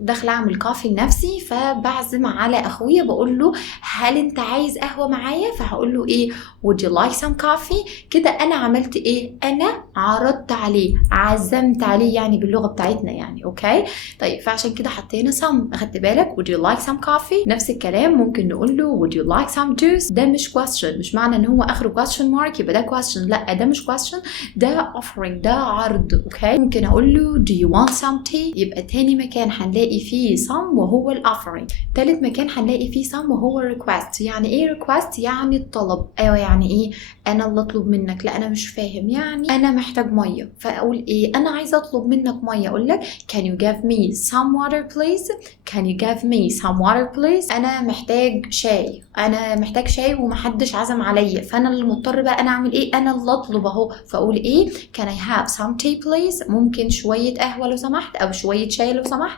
داخله اعمل كافي لنفسي، فبعزم على اخويا بقول له هل انت عايز قهوه معايا؟ فهقول له ايه would you like some coffee. كده انا عملت ايه؟ انا عرضت عليه، عزمت عليه يعني باللغه بتاعتنا يعني. اوكي طيب فعشان كده حطينا some. اخدت بالك؟ would you like some coffee. نفس الكلام ممكن نقول له would you like some juice. ده مش question، مش معنى ان هو اخره question mark يبقى ده question، لا ده مش question، ده offering، ده عرض. اوكي ممكن اقول له do you want some tea. يبقى تاني مكان هنلاقي فيه some وهو الاوفرنج. تالت مكان هنلاقي فيه some وهو request. يعني ايه request؟ يعني الطلب. ايوه يعني ايه انا اللي اطلب منك؟ لا انا مش فاهم. يعني انا محتاج ميه، فاقول ايه؟ انا عايزه اطلب منك ميه، اقول لك can you give me some water please. can you give me some water please. انا محتاج شاي، انا محتاج شاي ومحدش عزم عليا، فانا اللي مضطر بقى انا اعمل ايه؟ انا اللي اطلب اهو. فاقول ايه can I have some tea please. ممكن شويه قهوه لو سمحت، او شويه شاي لو سمحت.